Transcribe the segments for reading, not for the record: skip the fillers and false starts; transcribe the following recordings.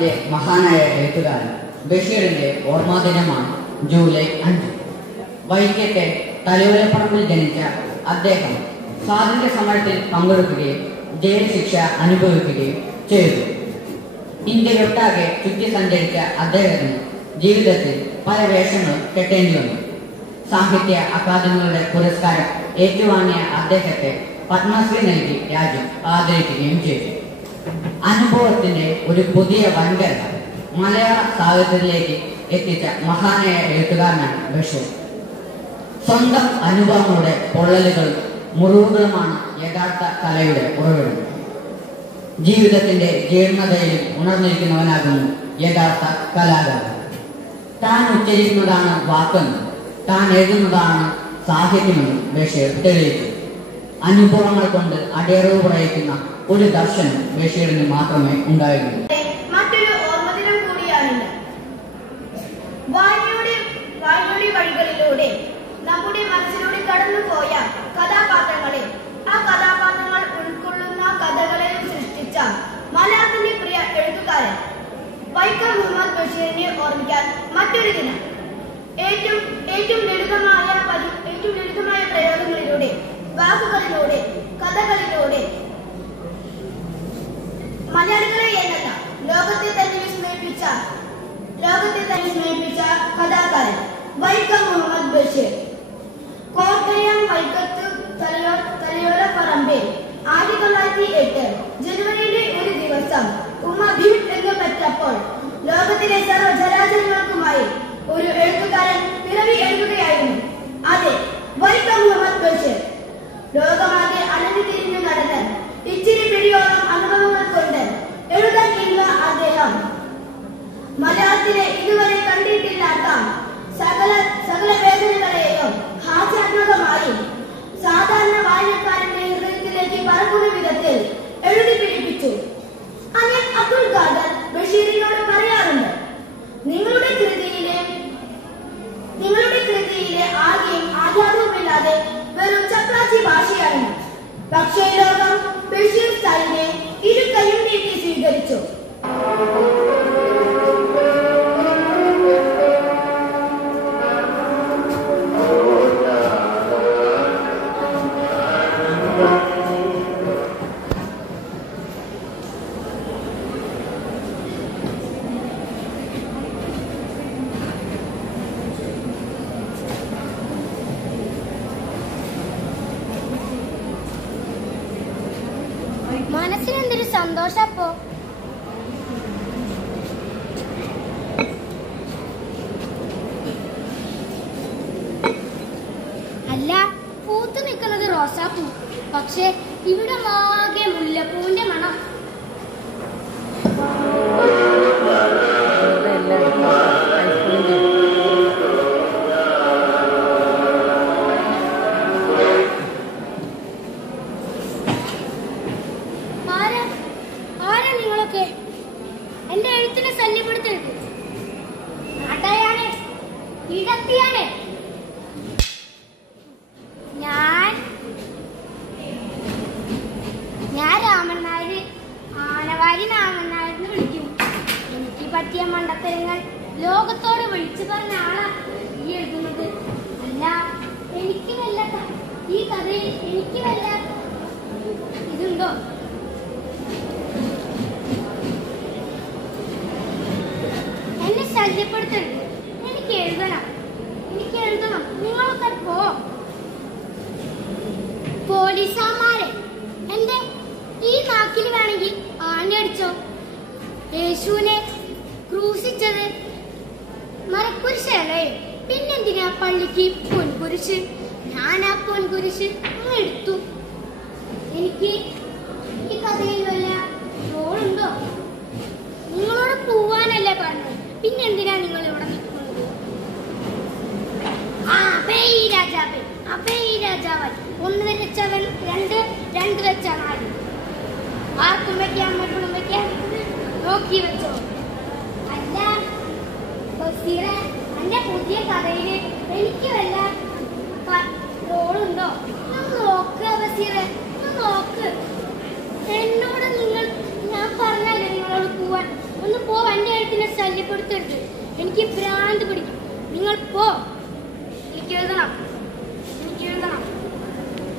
മലയാളത്തിന്റെ മഹാനായ എഴുത്തുകാരൻ ബഷീറിന്റെ ഓർമ്മദിനമാണ് ജൂലൈ 5. വൈക്കത്തെ തലയോലപ്പറമ്പിൽ ജനിച്ച അദ്ദേഹം സ്വാതന്ത്ര്യ സമരത്തിൽ പങ്കെടുക്കുകയും ജയിൽ ശിക്ഷ അനുഭവിക്കുകയും ചെയ്തു. ഇന്ത്യയൊട്ടാകെ ചുറ്റി സഞ്ചരിച്ച അദ്ദേഹത്തിന് ജീവിതത്തിൽ പല വേഷങ്ങളും കെട്ടേണ്ടി വന്നു. സാഹിത്യ അക്കാദമികളുടെ പുരസ്കാരം ഏറ്റുവാങ്ങിയ അദ്ദേഹത്തെ പത്മശ്രീ നൽകി രാജ്യം ആദരിക്കുകയും ചെയ്തു. അനുഭവത്തിന്റെ ഒരു പുതിയ വൻകര മലയാള സാഹിത്യത്തിലേക്ക് എത്തിച്ച മഹാനായ എഴുത്തുകാരനാണ് ബഷീർ. സ്വന്തം അനുഭവങ്ങളുടെ പൊള്ളലുകളും മുറിവുകളുമാണ് യഥാർത്ഥ കലയുടെ ഉറവിടം. ജീവിതത്തിന്റെ ജീർണതയിലും ഉണർന്നിരിക്കുന്നവനാകുന്നു യഥാർത്ഥ കലാകാരൻ. താൻ ഉച്ചരിക്കുന്നതാണ് വാക്കെന്നും താൻ എഴുതുന്നതാണ് സാഹിത്യമെന്നും ബഷീർ തെളിയിച്ചു. അനുഭവങ്ങൾ കൊണ്ട് അടിയറവ് പറയിക്കുന്ന ഒരു ദർശനം ബഷീറിന് മാത്രമേ ഉണ്ടായിരുന്നുള്ളൂ. മറ്റൊരു ഓർമ്മദിനം കൂടിയാണിന്ന്. വായ്മൊഴി വഴികളിലൂടെ നമ്മുടെ മനസ്സിലൂടെ കടന്നുപോയ കഥാപാത്രങ്ങളെ, ആ കഥാപാത്രങ്ങൾ ഉൾക്കൊള്ളുന്ന കഥകളെ സൃഷ്ടിച്ച മലയാളത്തിന്റെ പ്രിയ എഴുത്തുകാരൻ വൈക്കം മുഹമ്മദ് ബഷീറിനെ ഓർമ്മിക്കാൻ മറ്റൊരു ദിനം. ഏറ്റവും ലളിതമായ പ്രയോഗങ്ങളിലൂടെ, വാക്കുകളിലൂടെ, കഥകളിലൂടെ മലയാളികളെ എന്നല്ല ലോകത്തെ തന്നെ വിസ്മയിപ്പിച്ച കഥാകാരൻ വൈക്കം മുഹമ്മദ് ബഷീർ. കോട്ടയം വൈക്കത്ത് തലയോലപ്പറമ്പിൽ 1908 ജനുവരിയിലെ ഒരു ദിവസം ഉമ്മ ഭീം എന്ന് പറ്റപ്പോൾ ലോകത്തിലെ സർവ്വചരാചരങ്ങൾക്കുമായി ഒരു എഴുത്തുകാരൻ പിറവി എഴുതുകയായിരുന്നു. അതെ, വൈക്കം മുഹമ്മദ് ബഷീർ. ലോകമാകെ അലഞ്ഞു തിരിഞ്ഞു നടന്ന് ഇച്ചിരി പിടിയോളം അനുഭവങ്ങൾ കൊണ്ട് എഴുതാൻ കഴിയുന്ന അദ്ദേഹം മലയാളത്തിലെ ഇതുവരെ കണ്ടിട്ടില്ലാത്ത സകല വേദനകളെയും ഹാസ്യാത്മകമായി സാധാരണ വായനക്കാരന്റെ ഹൃദയത്തിലേക്ക് പറക്കുന്ന വിധത്തിൽ എഴുതി പിടിപ്പിച്ചു. അനിൽ അബ്ദുൽ ഖാദർ ബഷീറിനോട് പറയാറുണ്ട്, നിങ്ങളുടെ കൃതിയിലെ ആകെയും ആഹ്ലാദവുമില്ലാതെ വെറും ചപ്രാച്ചി ഭാഷയാണ്. പക്ഷേ ലോകം ബഷീർ സ്റ്റൈലിനെ ഇരു കൈയും നീട്ടി സ്വീകരിച്ചു. മനസ്സിനെന്തൊരു സന്തോഷപ്പോ. അല്ല, പൂത്തു നിൽക്കുന്നത് റോസാപ്പൂ, പക്ഷെ ഇവിടെ ആകെ മുല്ലപ്പൂവിന്റെ മണം. എന്റെ എഴുത്തിനെ ശല്യപ്പെടുത്തരുത്. നാട്ടയാണ്, ഇടത്തിയാണ്. ഞാൻ രാമൻ നായർ, ആനവാരി രാമൻ നായർ എന്ന് വിളിക്കും. എനിക്ക് പറ്റിയ മണ്ടത്തരങ്ങൾ ലോകത്തോട് വിളിച്ചു പറഞ്ഞ ആളാ ഈ എഴുതുന്നത്. അല്ല, എനിക്ക് വല്ല ഈ കഥയിൽ എനിക്ക് വല്ല ഇതുണ്ടോ? എന്നെ ശല്യപ്പെടുത്തരുത്. എനിക്ക് എഴുതണം. നിങ്ങളൊക്കെ പോലീസാമാരെ എന്റെ ഈ നാക്കിൽ വേണമെങ്കിൽ ആഞ്ഞടിച്ചോ. യേശുവിനെ ക്രൂശിച്ചത് മരക്കുരിശല്ലേ, പിന്നെന്തിനാ പള്ളിക്ക് പൊൻകുരിശ്? ഞാൻ ആ പൊൻകുരിശ് എടുത്തു. എനിക്ക് കഥയിൽ വല്ല റോളുണ്ടോ? നിങ്ങളോട് പോവാനല്ലേ പറഞ്ഞത്, പിന്നെന്തിനാ നിങ്ങൾ ഇവിടെ നിൽക്കുന്നത്? രാജാവൻ ഒന്ന് വെച്ചവൻ രണ്ട് വെച്ചാൽ ആര്? ആർക്കും വെക്കാം, മറ്റും വെക്കാം, നോക്കി വെച്ചോ. അല്ല ബഷീറെ, എന്റെ പുതിയ കഥയില് എനിക്ക് വല്ല റോളുണ്ടോ? നോക്ക് ബഷീറെ, നോക്ക്. എന്നോട് ഞാൻ പറഞ്ഞല്ലേ നിങ്ങളോട് പോവാൻ. ഒന്ന് പോ, എന്റെ എഴുത്തിനെ ശല്യപ്പെടുത്തരുത്. എനിക്ക് ഭ്രാന്ത് പിടിക്കും. നിങ്ങൾ പോ. എനിക്ക് എഴുതണം, എനിക്ക് എഴുതണം,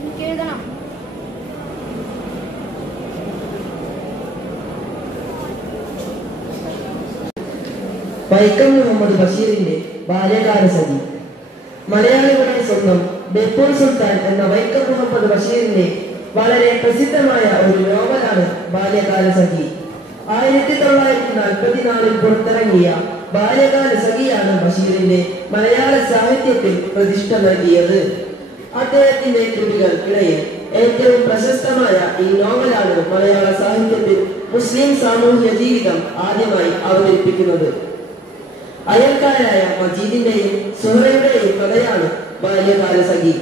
എനിക്ക് എഴുതണം. വൈക്കം മുഹമ്മദ് ബഷീറിന്റെ ബാല്യകാല സഖി. മലയാളികളുടെ സ്വന്തം ബേപ്പൂർ സുൽത്താൻ എന്ന വൈക്കം മുഹമ്മദ് ബഷീറിന്റെ വളരെ പ്രസിദ്ധമായ ഒരു നോവലാണ് ബാല്യകാല സഖി. 1944 പുറത്തിറങ്ങിയ ബാല്യകാല സഖിയാണ് ബഷീറിന്റെ മലയാള സാഹിത്യത്തിൽ പ്രതിഷ്ഠ നൽകിയത്. അദ്ദേഹത്തിന്റെ കൃതികൾക്കിടയിൽ ഏറ്റവും പ്രശസ്തമായ ഈ നോവലാണ് മലയാള സാഹിത്യത്തിൽ മുസ്ലിം സാമൂഹ്യ ജീവിതം ആദ്യമായി അവതരിപ്പിക്കുന്നത്. അയൽക്കാരായ മജീദിന്റെയും സുഹറയുടെയും കഥയാണ് ബാല്യകാല സഖി.